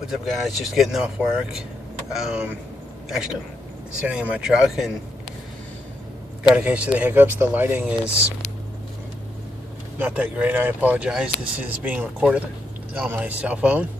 What's up, guys? Just getting off work. Actually, sitting in my truck and got a case of the hiccups. The lighting is not that great. I apologize. This is being recorded on my cell phone.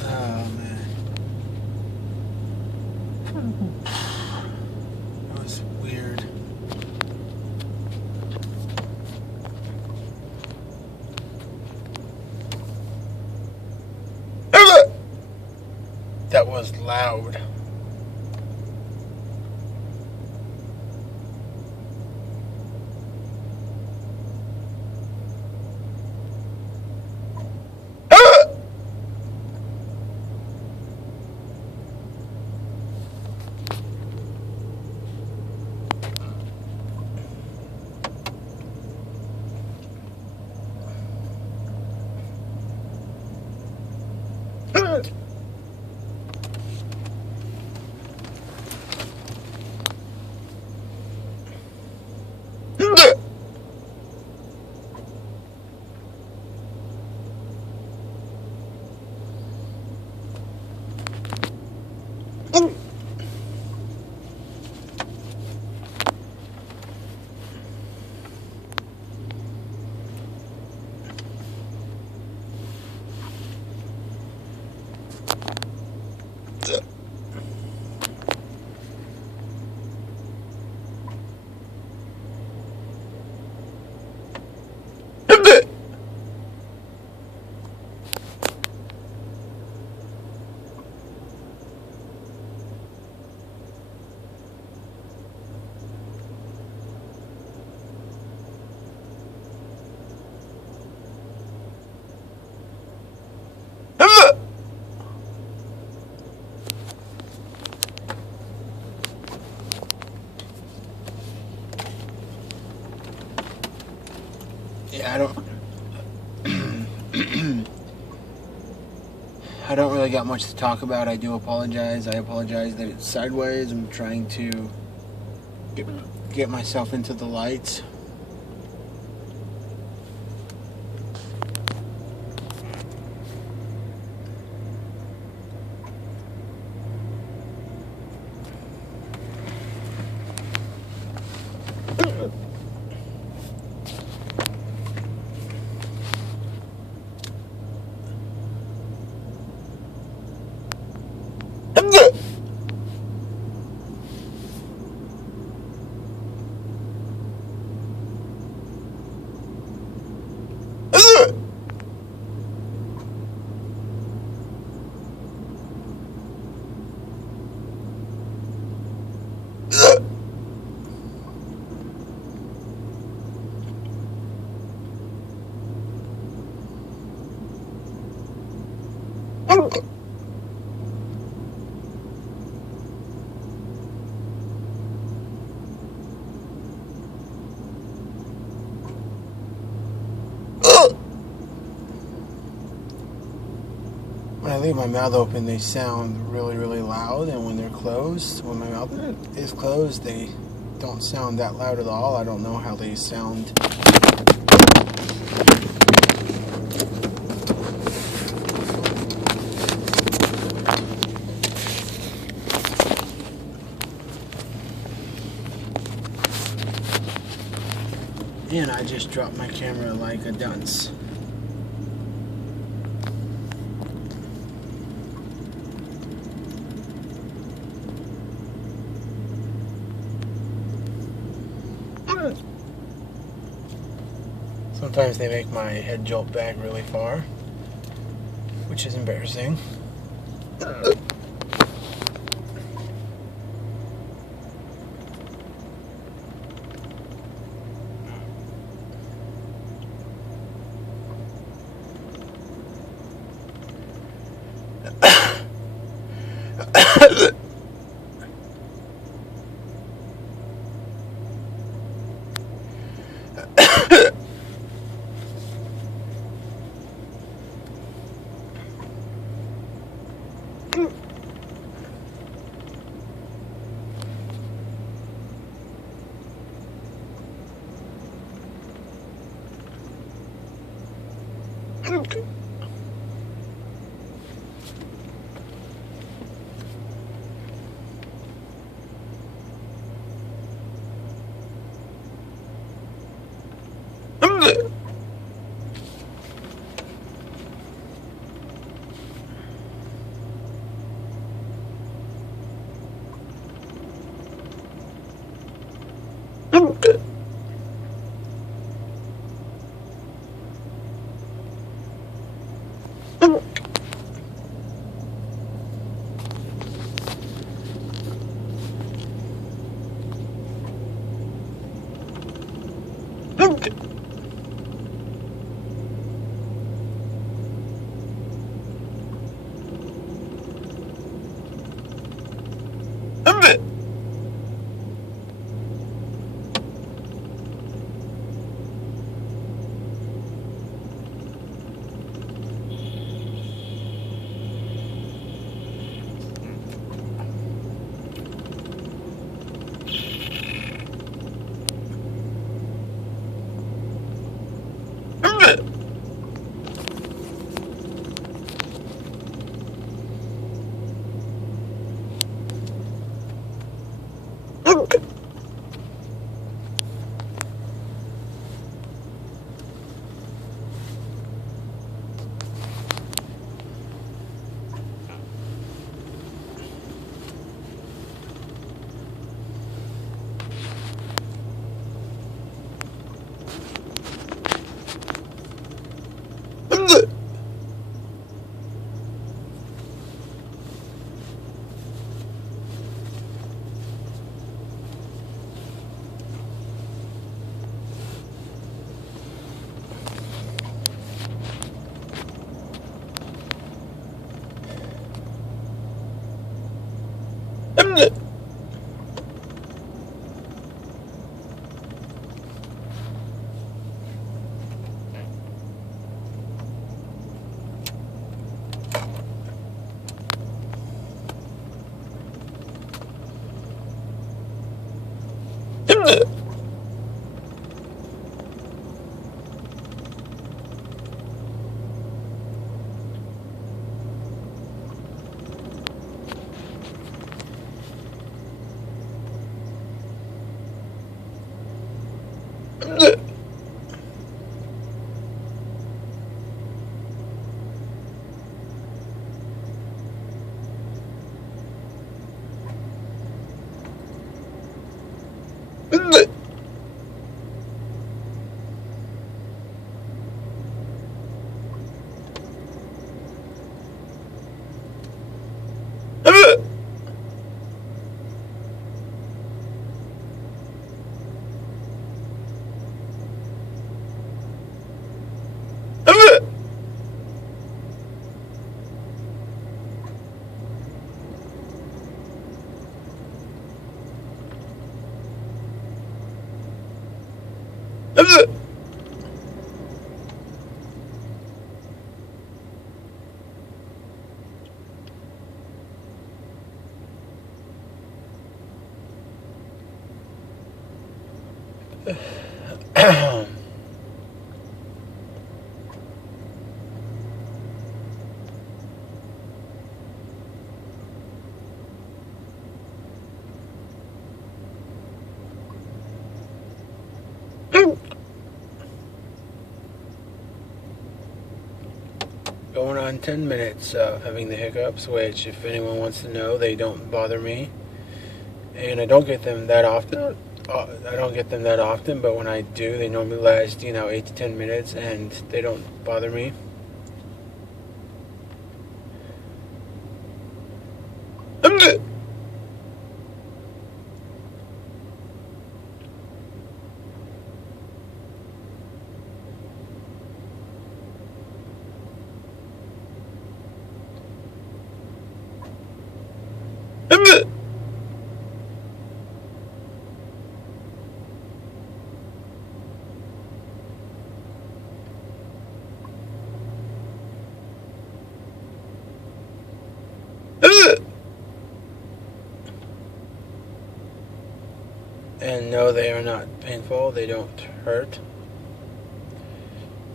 Oh, man. That was weird. That was loud. Yeah, I don't really got much to talk about. I do apologize. I apologize that it's sideways. I'm trying to get myself into the lights. When I leave my mouth open, they sound really, really loud, and when they're closed, when my mouth is closed, they don't sound that loud at all. I don't know how they sound. And I just dropped my camera like a dunce. Sometimes they make my head jolt back really far, which is embarrassing. Going on 10 minutes of having the hiccups, which, if anyone wants to know, they don't bother me. And I don't get them that often. But when I do, they normally last, 8 to 10 minutes, and they don't bother me. And no, they are not painful. They don't hurt.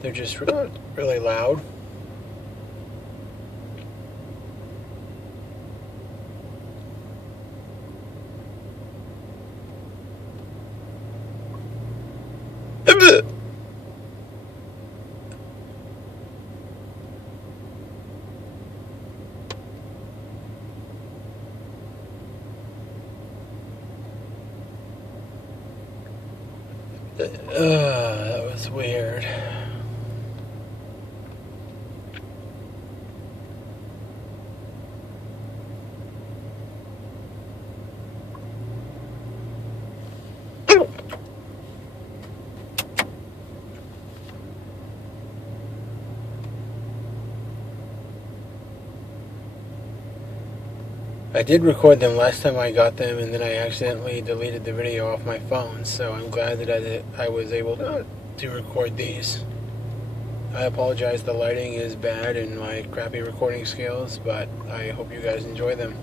They're just really loud. That was weird. I did record them last time I got them, and then I accidentally deleted the video off my phone, so I'm glad that I was able to record these. I apologize, the lighting is bad and my crappy recording skills, but I hope you guys enjoy them.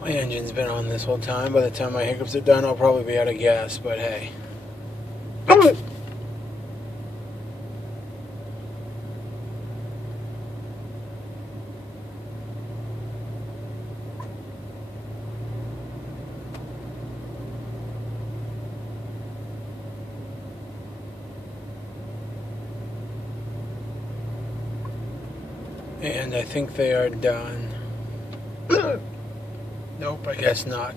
My engine's been on this whole time. By the time my hiccups are done, I'll probably be out of gas, but hey. And I think they are done. Nope, I guess not.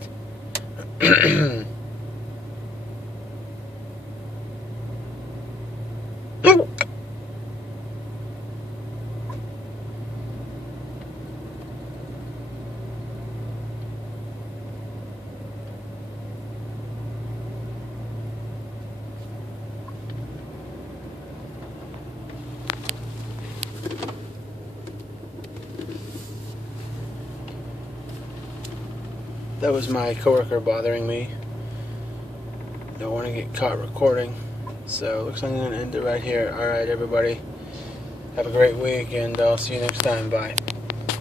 That was my coworker bothering me. Don't want to get caught recording. So looks like I'm going to end it right here. Alright everybody, have a great week and I'll see you next time. Bye.